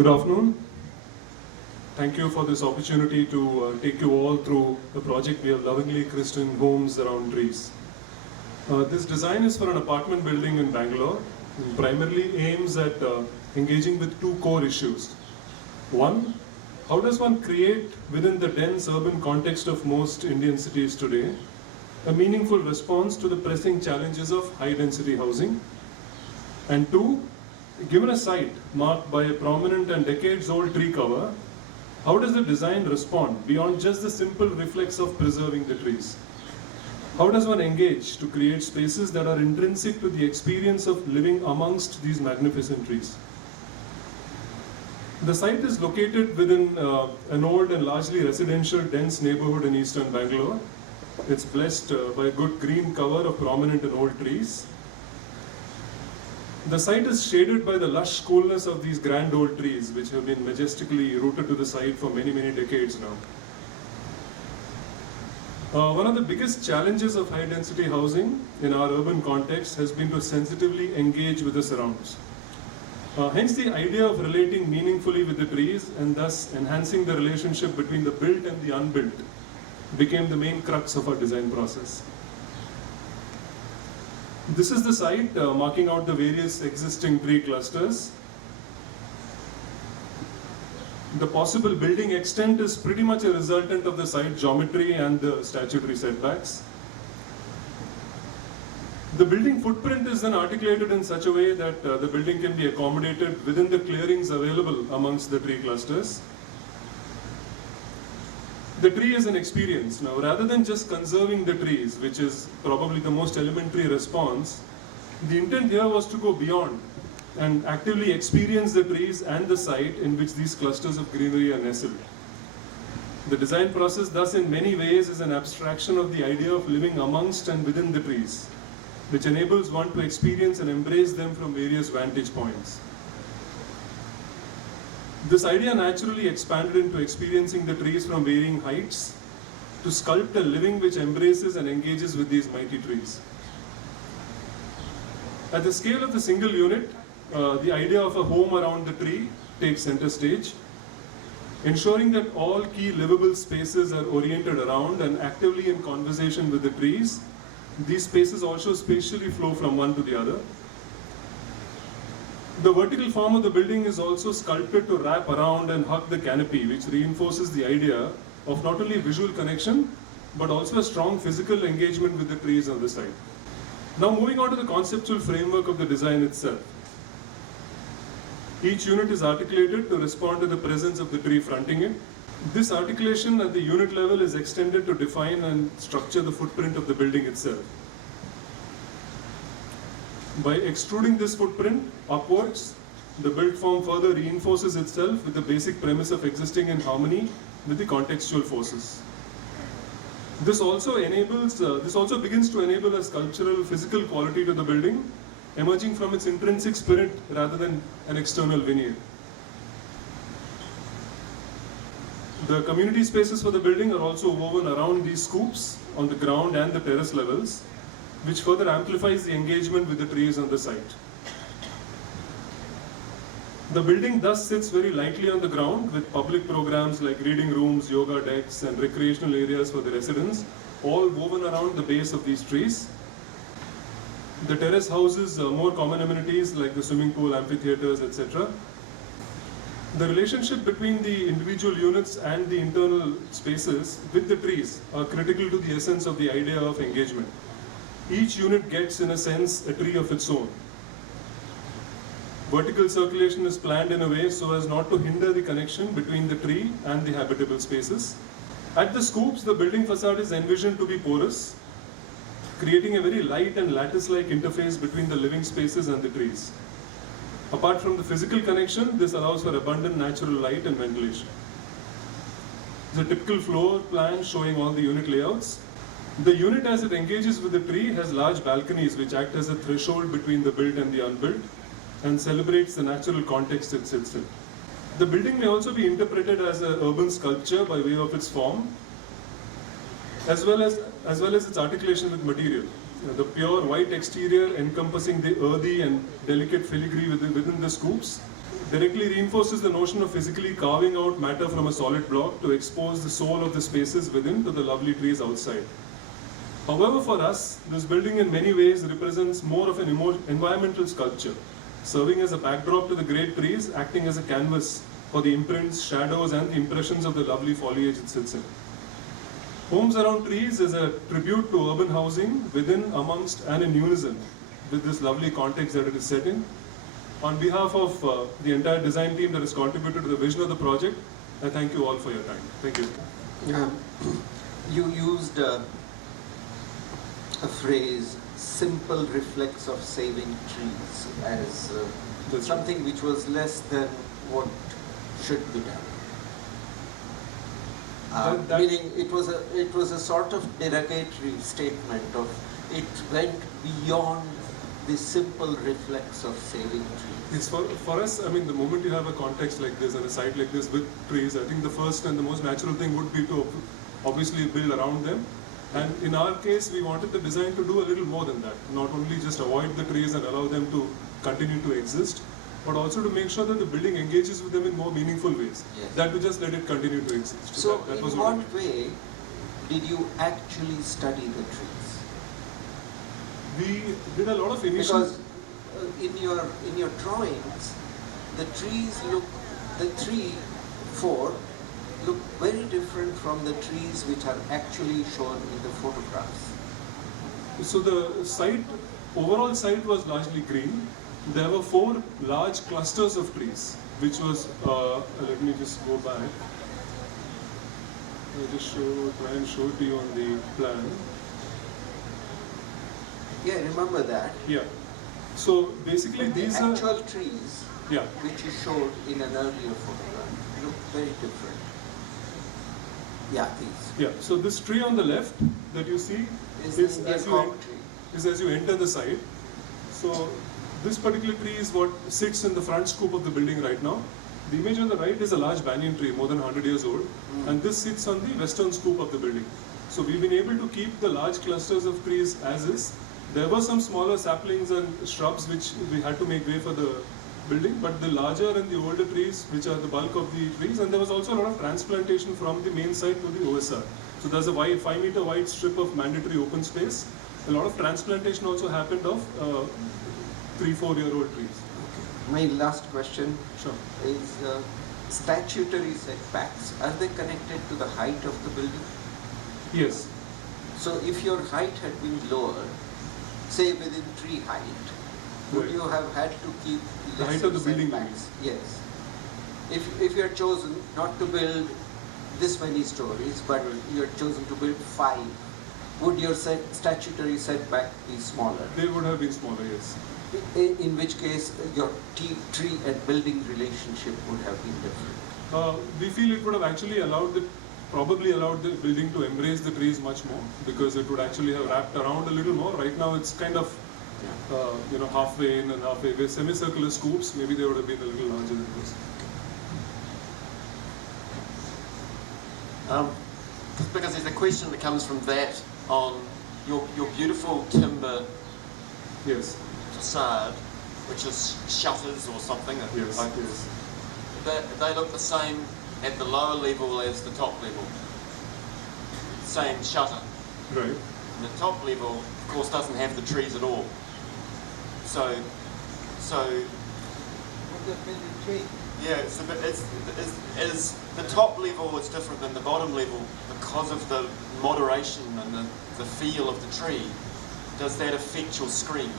Good afternoon. Thank you for this opportunity to take you all through the project we have lovingly christened Homes Around Trees. This design is for an apartment building in Bangalore and primarily aims at engaging with two core issues. One, how does one create within the dense urban context of most Indian cities today a meaningful response to the pressing challenges of high-density housing? And two, given a site marked by a prominent and decades-old tree cover, how does the design respond beyond just the simple reflex of preserving the trees? How does one engage to create spaces that are intrinsic to the experience of living amongst these magnificent trees? The site is located within an old and largely residential dense neighborhood in eastern Bangalore. It's blessed by a good green cover of prominent and old trees. The site is shaded by the lush coolness of these grand old trees, which have been majestically rooted to the site for many, many decades now. One of the biggest challenges of high-density housing in our urban context has been to sensitively engage with the surrounds. Hence the idea of relating meaningfully with the trees and thus enhancing the relationship between the built and the unbuilt became the main crux of our design process. This is the site marking out the various existing tree clusters. The possible building extent is pretty much a resultant of the site geometry and the statutory setbacks. The building footprint is then articulated in such a way that the building can be accommodated within the clearings available amongst the tree clusters. The tree is an experience. Now, rather than just conserving the trees, which is probably the most elementary response, the intent here was to go beyond and actively experience the trees and the site in which these clusters of greenery are nestled. The design process thus in many ways is an abstraction of the idea of living amongst and within the trees, which enables one to experience and embrace them from various vantage points. This idea naturally expanded into experiencing the trees from varying heights to sculpt a living which embraces and engages with these mighty trees. At the scale of the single unit, the idea of a home around the tree takes center stage, ensuring that all key livable spaces are oriented around and actively in conversation with the trees. These spaces also spatially flow from one to the other. The vertical form of the building is also sculpted to wrap around and hug the canopy, which reinforces the idea of not only visual connection, but also a strong physical engagement with the trees on the site. Now moving on to the conceptual framework of the design itself. Each unit is articulated to respond to the presence of the tree fronting it. This articulation at the unit level is extended to define and structure the footprint of the building itself. By extruding this footprint upwards, the built form further reinforces itself with the basic premise of existing in harmony with the contextual forces. This also begins to enable a sculptural physical quality to the building, emerging from its intrinsic spirit rather than an external veneer. The community spaces for the building are also woven around these scoops on the ground and the terrace levels, which further amplifies the engagement with the trees on the site. The building thus sits very lightly on the ground with public programs like reading rooms, yoga decks, and recreational areas for the residents, all woven around the base of these trees. The terrace houses more common amenities like the swimming pool, amphitheaters, etc. The relationship between the individual units and the internal spaces with the trees are critical to the essence of the idea of engagement. Each unit gets, in a sense, a tree of its own. Vertical circulation is planned in a way so as not to hinder the connection between the tree and the habitable spaces. At the scoops, the building facade is envisioned to be porous, creating a very light and lattice-like interface between the living spaces and the trees. Apart from the physical connection, this allows for abundant natural light and ventilation. The typical floor plan showing all the unit layouts. The unit, as it engages with the tree, has large balconies which act as a threshold between the built and the unbuilt and celebrates the natural context it sits in. The building may also be interpreted as an urban sculpture by way of its form, as well as its articulation with material. The pure white exterior encompassing the earthy and delicate filigree within the scoops. directly reinforces the notion of physically carving out matter from a solid block to expose the soul of the spaces within to the lovely trees outside. However, for us, this building in many ways represents more of an environmental sculpture, serving as a backdrop to the great trees, acting as a canvas for the imprints, shadows, and the impressions of the lovely foliage it sits in. Homes Around Trees is a tribute to urban housing within, amongst, and in unison with this lovely context that it is set in. On behalf of the entire design team that has contributed to the vision of the project, I thank you all for your time. Thank you. You used a phrase, simple reflex of saving trees, as something which was less than what should be done. Meaning it was a sort of derogatory statement of it went beyond the simple reflex of saving trees. It's for us, I mean, the moment you have a context like this and a site like this with trees, I think the first and the most natural thing would be to obviously build around them. And in our case, we wanted the design to do a little more than that. Not only just avoid the trees and allow them to continue to exist, but also to make sure that the building engages with them in more meaningful ways, yes, than to just let it continue to exist. So that in what way did you actually study the trees? We did a lot of initial... Because in your drawings, the trees look, the 3-4 look very different from the trees which are actually shown in the photographs. So the site, overall site was largely green. There were 4 large clusters of trees, which was, let me just go back. I'll just try and show it to you on the plan. Yeah, I remember that. Yeah. So basically but these the are... actual trees, yeah, which you showed in an earlier photograph, look very different. Yeah, these. Yeah, so this tree on the left that you see is as you enter the site. So this particular tree is what sits in the front scoop of the building right now. The image on the right is a large banyan tree, more than 100 years old, and this sits on the western scoop of the building. So we've been able to keep the large clusters of trees as is. There were some smaller saplings and shrubs which we had to make way for the building, but the larger and the older trees, which are the bulk of the trees, and there was also a lot of transplantation from the main site to the OSR. So there's a 5-meter wide strip of mandatory open space. A lot of transplantation also happened of 3-4-year-old trees. Okay. My last question is statutory setbacks. Are they connected to the height of the building? Yes. So if your height had been lower, say within tree height, would you have had to keep the height of the building? Yes. If you are chosen not to build this many stories, but you are chosen to build 5, would your statutory setback be smaller? They would have been smaller, yes. In which case, your tree and building relationship would have been different. We feel it would have actually probably allowed the building to embrace the trees much more, because it would actually have wrapped around a little more. Right now it's kind of halfway in and halfway. We're semicircular scoops, maybe they would have been a little larger than this. Because there's a question that comes from that on your beautiful timber yes, facade, which is shutters or something. Yes, like yes. They look the same at the lower level as the top level. Same shutter. Right. And the top level, of course, doesn't have the trees at all. So yeah, it's the top level is different than the bottom level because of the moderation and the feel of the tree. Does that affect your screen?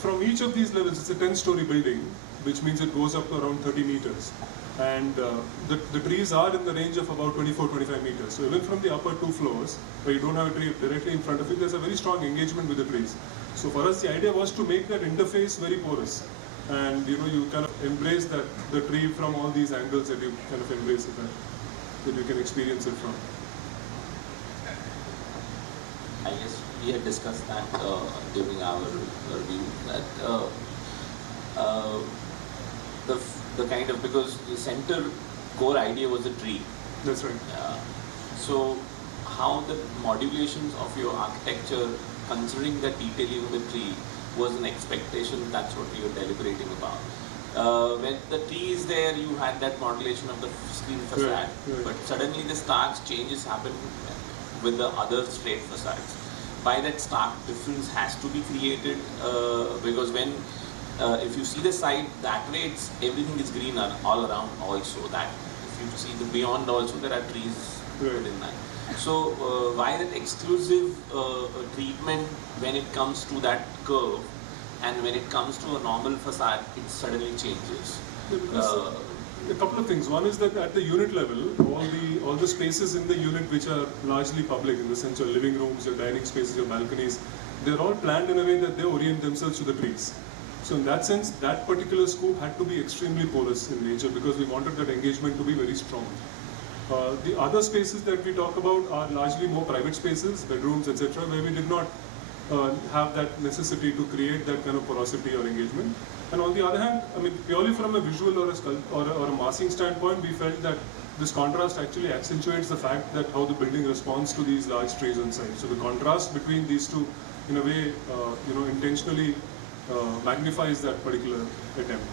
From each of these levels, it's a 10-story building, which means it goes up to around 30 meters. And the trees are in the range of about 24-25 meters. So even from the upper 2 floors, where you don't have a tree directly in front of you, there's a very strong engagement with the trees. So for us, the idea was to make that interface very porous. And you kind of embrace the tree from all these angles that you kind of embrace it, that you can experience it from. I guess we had discussed that during our review, that the kind of, because the center core idea was a tree. That's right. So how the modulations of your architecture, considering the detailing of the tree, was an expectation, that's what we were deliberating about. When the tree is there, you had that modulation of the screen facade, right. but suddenly the stark changes happen with the other straight facades. By that stark difference has to be created because when if you see the side that way, everything is green all around. Also, that if you see the beyond, also there are trees Right. within that. So why that exclusive treatment when it comes to that curve, and when it comes to a normal facade, it suddenly changes. Yeah, because, a couple of things. One is that at the unit level, all the spaces in the unit which are largely public, in the sense your living rooms, your dining spaces, your balconies, they're all planned in a way that they orient themselves to the trees. So in that sense, that particular scope had to be extremely porous in nature because we wanted that engagement to be very strong. The other spaces that we talk about are largely more private spaces, bedrooms, etc., where we did not have that necessity to create that kind of porosity or engagement. And on the other hand, I mean, purely from a visual or a massing standpoint, we felt that this contrast actually accentuates the fact that how the building responds to these large trees on site. So the contrast between these two, in a way, intentionally magnifies that particular attempt.